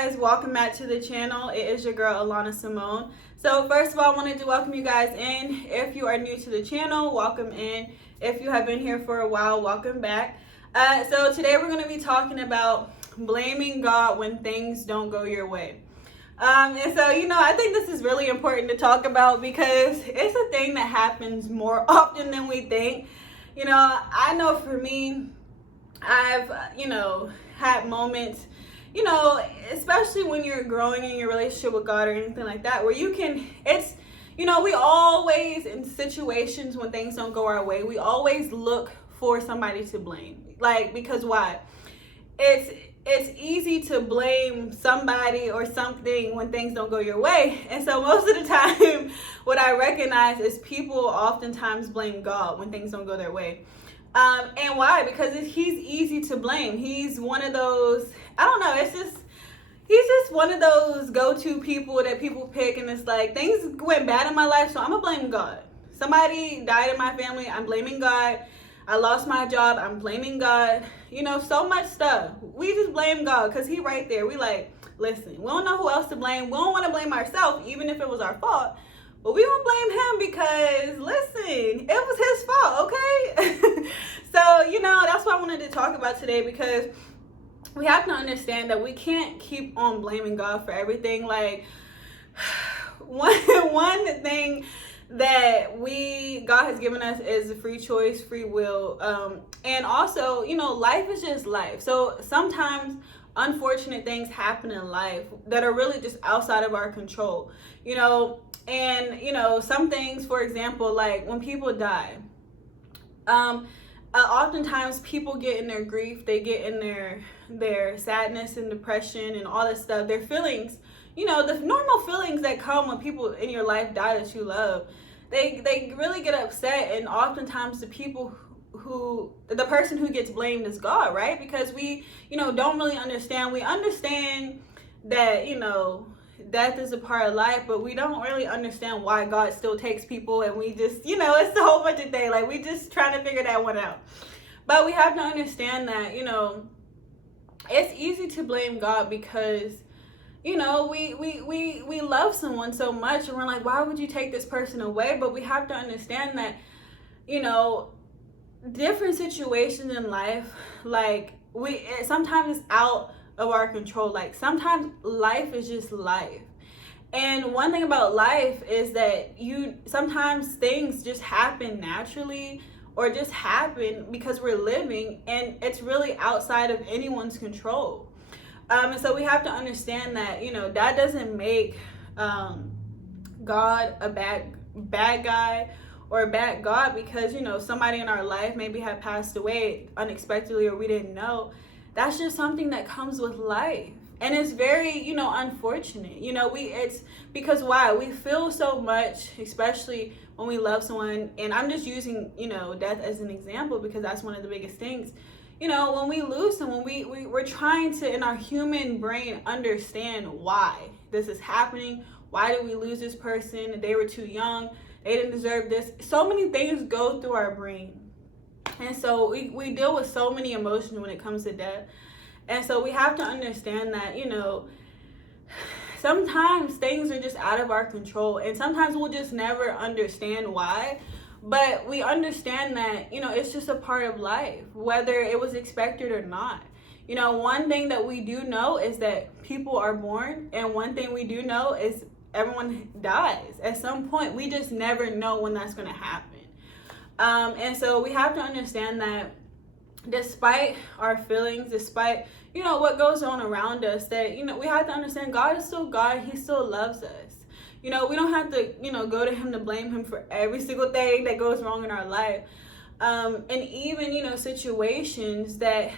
guys, welcome back to the channel. It is your girl Alana Simone. So first of all, I wanted to welcome you guys in. If you are new to the channel, welcome in. If you have been here for a while, welcome back. So today we're going to be talking about blaming God when things don't go your way. And so, I think this is really important to talk about because it's a thing that happens more often than we think. I know for me, I've, had moments, especially when you're growing in your relationship with God or anything like that, where we always, in situations when things don't go our way, we always look for somebody to blame. Because why? It's easy to blame somebody or something when things don't go your way. And so most of the time, what I recognize is people oftentimes blame God when things don't go their way. And why? Because he's easy to blame. He's one of those, he's just one of those go-to people that people pick, and it's like, things went bad in my life, so I'm gonna blame God. Somebody died in my family, I'm blaming God. I lost my job, I'm blaming God. So much stuff. We just blame God because he right there. We like, listen, we don't know who else to blame. We don't want to blame ourselves, even if it was our fault. But we don't blame him because, listen, it was his fault, okay? So, that's what I wanted to talk about today, because we have to understand that we can't keep on blaming God for everything. One thing that God has given us is free choice, free will. And also, life is just life. So sometimes unfortunate things happen in life that are really just outside of our control, and some things, for example, like when people die, oftentimes people get in their grief, they get in their sadness and depression and all this stuff, their feelings, the normal feelings that come when people in your life die that you love. They really get upset, and oftentimes the person who gets blamed is God, right? Because we, don't really understand. We understand that, death is a part of life, but we don't really understand why God still takes people, and we just, it's a whole bunch of things. We just trying to figure that one out. But we have to understand that, it's easy to blame God because, we love someone so much, and we're like, why would you take this person away? But we have to understand that, different situations in life, sometimes it's out of our control. Sometimes life is just life. And one thing about life is that sometimes things just happen naturally, or just happen because we're living, and it's really outside of anyone's control. And so we have to understand that, that doesn't make God a bad guy or a bad God because, somebody in our life maybe had passed away unexpectedly or we didn't know. That's just something that comes with life. And it's very, unfortunate. It's because why? We feel so much, especially when we love someone. And I'm just using, death as an example because that's one of the biggest things. When we lose someone, we're trying to, in our human brain, understand why this is happening. Why did we lose this person? They were too young. They didn't deserve this. So many things go through our brain. And so we deal with so many emotions when it comes to death. And so we have to understand that, sometimes things are just out of our control. And sometimes we'll just never understand why. But we understand that, it's just a part of life, whether it was expected or not. One thing that we do know is that people are born. And one thing we do know is everyone dies at some point. We just never know when that's going to happen. And so we have to understand that despite our feelings, despite, what goes on around us, that, we have to understand God is still God. He still loves us. We don't have to, go to him to blame him for every single thing that goes wrong in our life. And even, situations that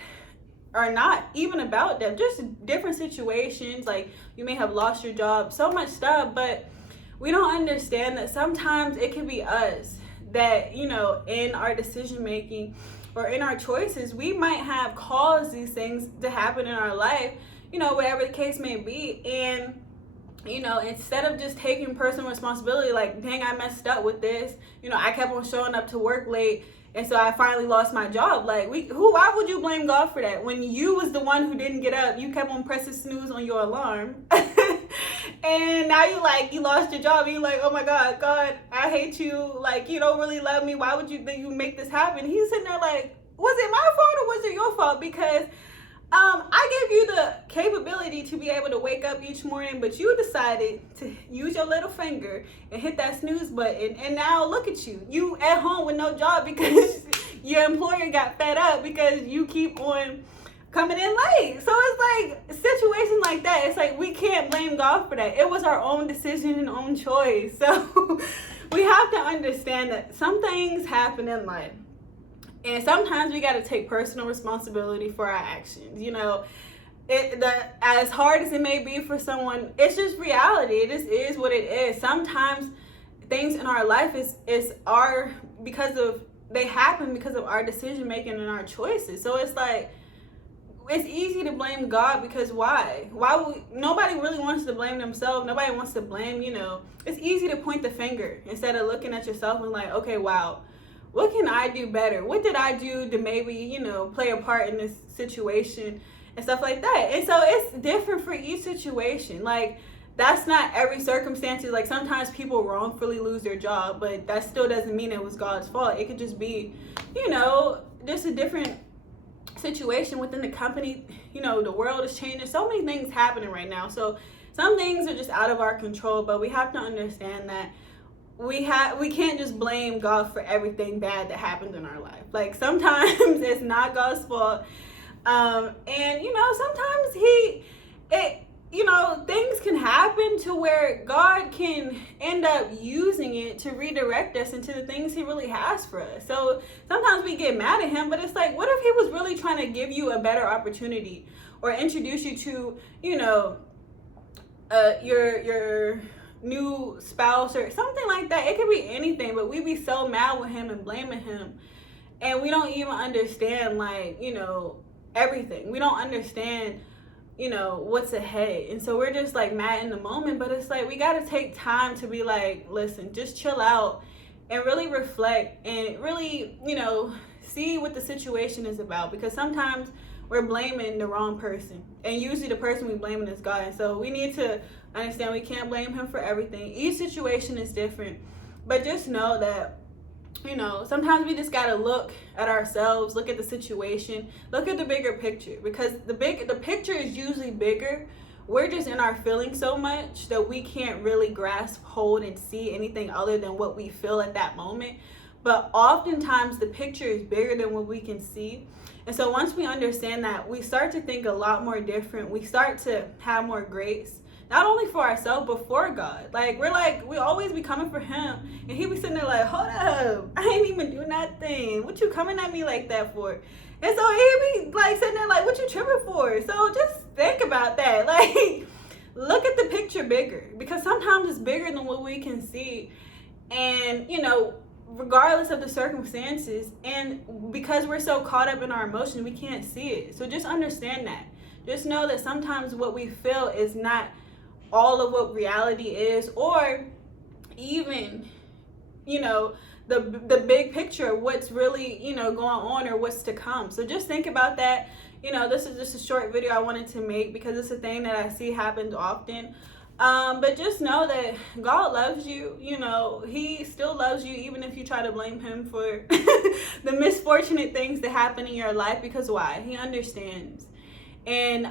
are not even about death, just different situations, like you may have lost your job, so much stuff, but we don't understand that sometimes it can be us that, in our decision making or in our choices, we might have caused these things to happen in our life, whatever the case may be. And instead of just taking personal responsibility, like, dang, I messed up with this, I kept on showing up to work late and so I finally lost my job. Like, why would you blame God for that? When you was the one who didn't get up, you kept on pressing snooze on your alarm. And now you lost your job, and you're like, oh my God, God, I hate you. Like, you don't really love me. Why would you make this happen? He's sitting there like, was it my fault or was it your fault? Because I gave you the capability to be able to wake up each morning, but you decided to use your little finger and hit that snooze button. And now look at you. You at home with no job because your employer got fed up because you keep on coming in late. So it's like situations like that. It's like we can't blame God for that. It was our own decision and own choice. So we have to understand that some things happen in life. And sometimes we got to take personal responsibility for our actions. You know, as hard as it may be for someone, it's just reality. It just is what it is. Sometimes things in our life they happen because of our decision making and our choices. So it's like, it's easy to blame God because why? Nobody really wants to blame themselves. Nobody wants to blame, it's easy to point the finger instead of looking at yourself and like, okay, wow, what can I do better? What did I do to maybe, play a part in this situation and stuff like that? And so it's different for each situation. Like, that's not every circumstance. Like, sometimes people wrongfully lose their job, but that still doesn't mean it was God's fault. It could just be, just a different situation within the company. The world is changing. So many things happening right now. So some things are just out of our control, but we have to understand that we can't just blame God for everything bad that happened in our life. Like, sometimes it's not God's fault. And sometimes things can happen to where God can end up using it to redirect us into the things he really has for us. So sometimes we get mad at him, but it's like, what if he was really trying to give you a better opportunity or introduce you to, your new spouse or something like that? It could be anything, but we be so mad with him and blaming him, and we don't even understand, like, everything. We don't understand what's ahead, and so we're just like mad in the moment. But it's like, we got to take time to be like, listen, just chill out and really reflect and really see what the situation is about, because sometimes we're blaming the wrong person, and usually the person we blaming is God. And so we need to understand we can't blame him for everything. Each situation is different, but just know that sometimes we just gotta look at ourselves, look at the situation, look at the bigger picture, because the picture is usually bigger. We're just in our feelings so much that we can't really grasp hold and see anything other than what we feel at that moment. But oftentimes the picture is bigger than what we can see. And so once we understand that, we start to think a lot more different. We start to have more grace, not only for ourselves, but for God. Like, we always be coming for him, and he be sitting there like, hold up, I ain't even do nothing. What you coming at me like that for? And so he be like sitting there like, what you tripping for? So just think about that. Like, look at the picture bigger, because sometimes it's bigger than what we can see. And, regardless of the circumstances, and because we're so caught up in our emotions, we can't see it. So just understand that. Just know that sometimes what we feel is not all of what reality is, or even the big picture of what's really going on or what's to come. So just think about that. This is just a short video I wanted to make because it's a thing that I see happens often. But just know that God loves you. He still loves you, even if you try to blame him for the misfortunate things that happen in your life. Because why? He understands. And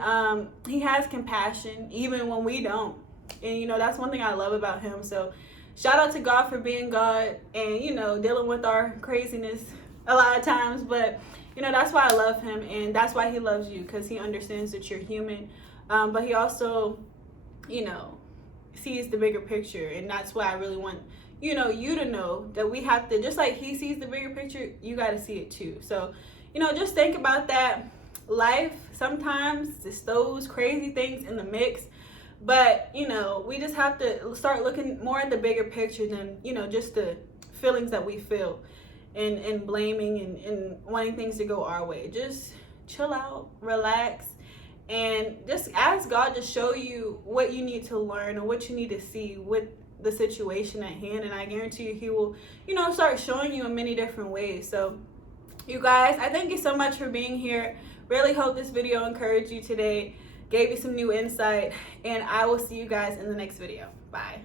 he has compassion even when we don't. And that's one thing I love about him. So shout out to God for being God and dealing with our craziness a lot of times. But that's why I love him, and that's why he loves you, because he understands that you're human. But he also sees the bigger picture. And that's why I really want you to know that we have to, just like he sees the bigger picture, you got to see it too. So just think about that. Life sometimes just those crazy things in the mix, but we just have to start looking more at the bigger picture than just the feelings that we feel and blaming and wanting things to go our way. Just chill out, relax, and just ask God to show you what you need to learn or what you need to see with the situation at hand. And I guarantee you he will start showing you in many different ways. So You guys, I thank you so much for being here. Really hope this video encouraged you today, gave you some new insight, and I will see you guys in the next video. Bye.